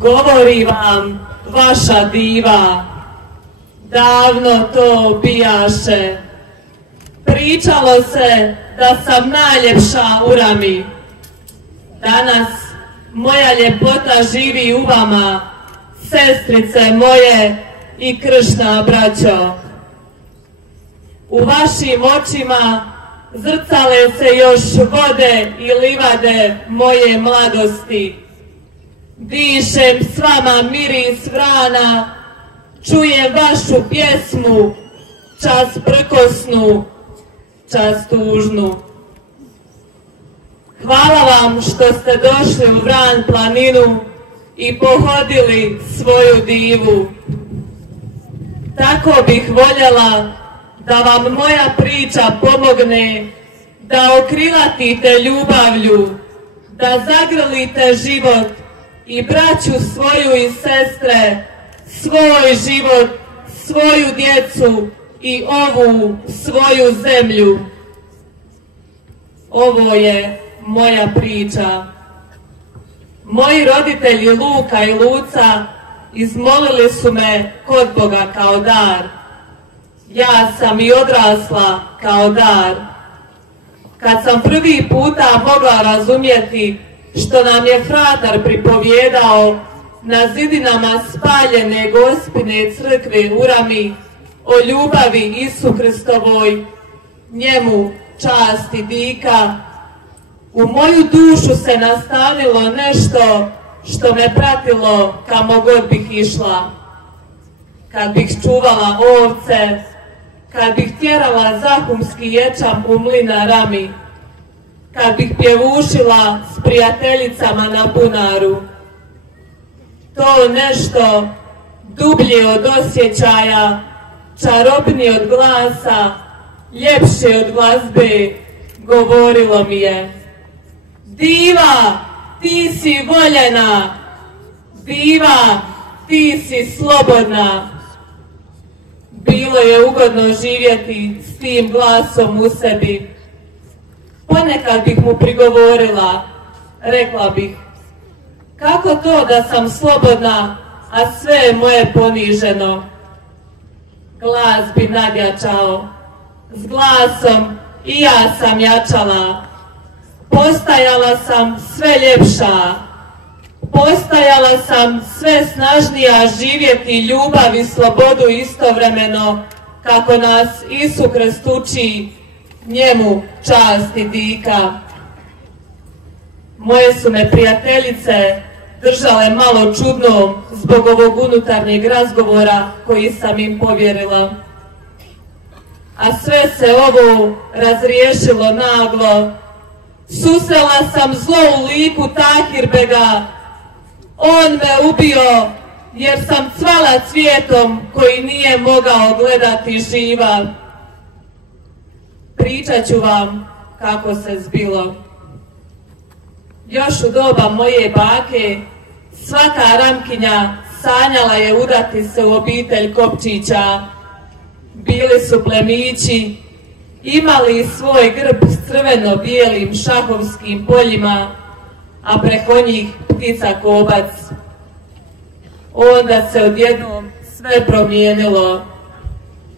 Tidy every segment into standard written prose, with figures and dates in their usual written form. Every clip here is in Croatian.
Govori vam vaša diva, davno to bijaše. Pričalo se da sam najljepša u Rami. Danas moja ljepota živi u vama, sestrice moje i kršna braćo. U vašim očima zrcale se još vode i livade moje mladosti. Dišem s vama miris vrana, čujem vašu pjesmu, čas prkosnu, čas tužnu. Hvala vam što ste došli u Vran planinu i pohodili svoju divu. Tako bih voljela da vam moja priča pomogne, da okrilatite ljubavlju, da zagrlite život i braću svoju i sestre, svoj život, svoju djecu i ovu svoju zemlju. Ovo je moja priča. Moji roditelji Luka i Luca izmolili su me kod Boga kao dar. Ja sam i odrasla kao dar. Kad sam prvi puta mogla razumjeti što nam je fratar pripovjedao na zidinama spaljene Gospine crkve u Rami o ljubavi Isu Hristovoj, njemu čast i dika, u moju dušu se nastavilo nešto što me pratilo kamo god bih išla. Kad bih čuvala ovce, kad bih tjerala zahumski ječam u mlina Rami, kad bih pjevušila s prijateljicama na bunaru. To nešto dublje od osjećaja, čarobnije od glasa, ljepše od glazbe, govorilo mi je: diva, ti si voljena, diva, ti si slobodna. Bilo je ugodno živjeti s tim glasom u sebi. Ponekad bih mu prigovorila, rekla bih: kako to da sam slobodna, a sve je moje poniženo? Glas bi nadjačao, s glasom i ja sam jačala. Postajala sam sve ljepša, postajala sam sve snažnija živjeti ljubav i slobodu istovremeno, kako nas Isu Krist uči, njemu čast i dika. Moje su me prijateljice držale malo čudno zbog ovog unutarnjeg razgovora koji sam im povjerila. A sve se ovo razriješilo naglo. Susrela sam zlo u liku Tahirbega. On me ubio jer sam cvala cvijetom koji nije mogao gledati živa. Pričat ću vam kako se zbilo. Još u doba moje bake svaka Ramkinja sanjala je udati se u obitelj Kopčića. Bili su plemići, imali svoj grb s crveno-bijelim šahovskim poljima, a preko njih ptica kobac. Onda se odjednom sve promijenilo.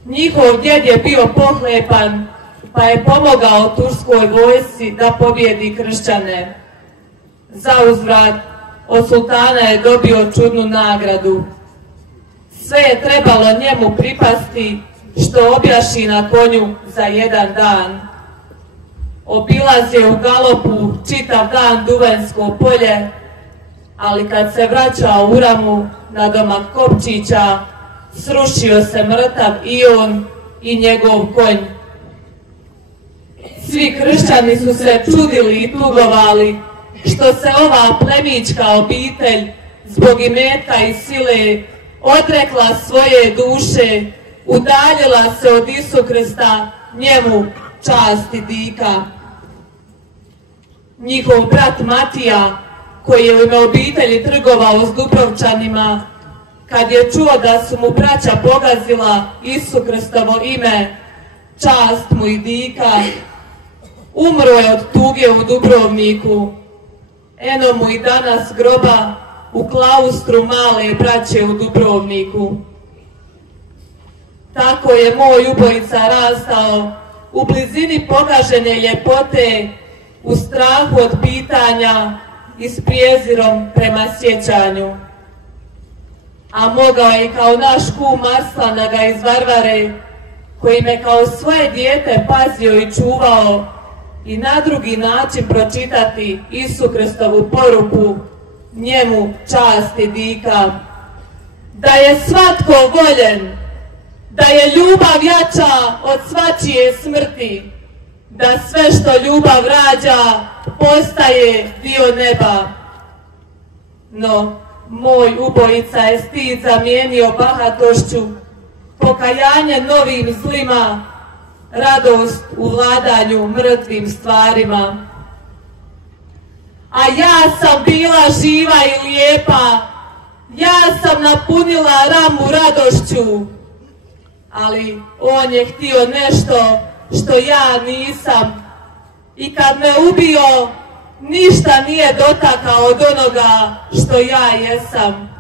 Njihov djed je bio pohlepan, pa je pomogao turskoj vojsci da pobjedi kršćane. Za uzvrat od sultana je dobio čudnu nagradu. Sve je trebalo njemu pripasti, što objaši na konju za jedan dan. Obilazio u galopu čitav dan Duvanjsko polje, ali kad se vraćao u Ramu na domak Kopčića, srušio se mrtav i on i njegov konj. Svi kršćani su se čudili i tugovali što se ova plemićka obitelj zbog imetka i sile odrekla svoje duše, udaljila se od Isu Krista, njemu čast i dika. Njihov brat Matija, koji je u ime obitelji trgovao s Dubrovčanima, kad je čuo da su mu braća pogazila Isu Kristovo ime, čast mu i dika, umro je od tuge u Dubrovniku. Eno mu i danas groba u klaustru Male braće u Dubrovniku. Tako je moj ubojica rastao u blizini pogažene ljepote, u strahu od pitanja i s prijezirom prema sjećanju. A mogao je kao naš kum Arslana iz Varvare, koji me kao svoje dijete pazio i čuvao, i na drugi način pročitati Isu Kristovu poruku, njemu čast i dika. Da je svatko voljen, da je ljubav jača od svačije smrti, da sve što ljubav rađa postaje dio neba. No, moj ubojica je stid zamijenio bahatošću, pokajanje novim zlima, radost u vladanju mrtvim stvarima. A ja sam bila živa i lijepa, ja sam napunila ramu radošću, ali on je htio nešto što ja nisam, i kad me ubio, ništa nije dotakao od onoga što ja jesam.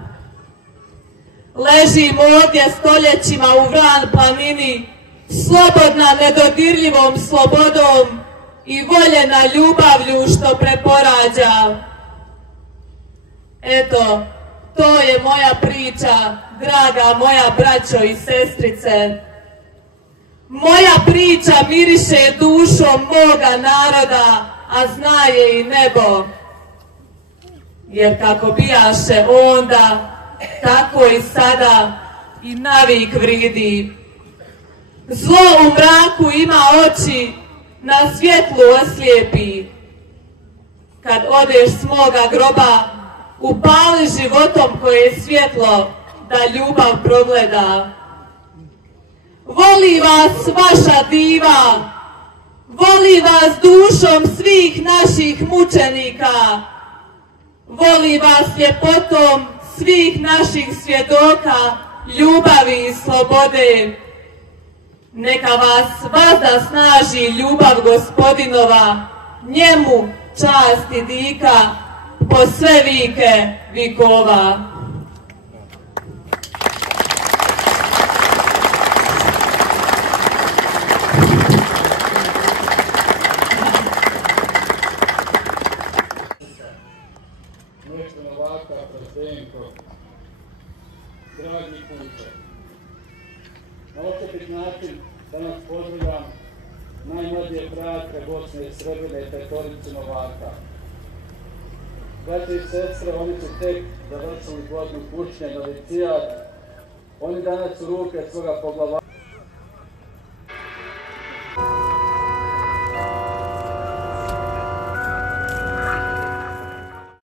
Ležim ovdje stoljećima u Vran planini, slobodna nedodirljivom slobodom i voljena ljubavlju što preporađa. Eto, to je moja priča, draga moja braćo i sestrice. Moja priča miriše dušom moga naroda, a zna je i nebo. Jer kako bijaše onda, tako i sada i navik vridi. Zlo u mraku ima oči, na svjetlu oslijepi. Kad odeš s moga groba, upali životom koje je svjetlo, da ljubav progleda. Voli vas vaša diva, voli vas dušom svih naših mučenika, voli vas ljepotom svih naših svjedoka ljubavi i slobode. Neka vas vazda snaži ljubav Gospodinova, njemu čast i dika po sve vike vikova. Novaka, Prosenko, dragi puče. Na osobit način danas pozdravljam najmlađije prijatelje Bosne i Srbije, petoricu Novaka. Braće i sestre, oni su tek završili godinu kućnje novicijat. Oni danas u ruke svoga poglavarstva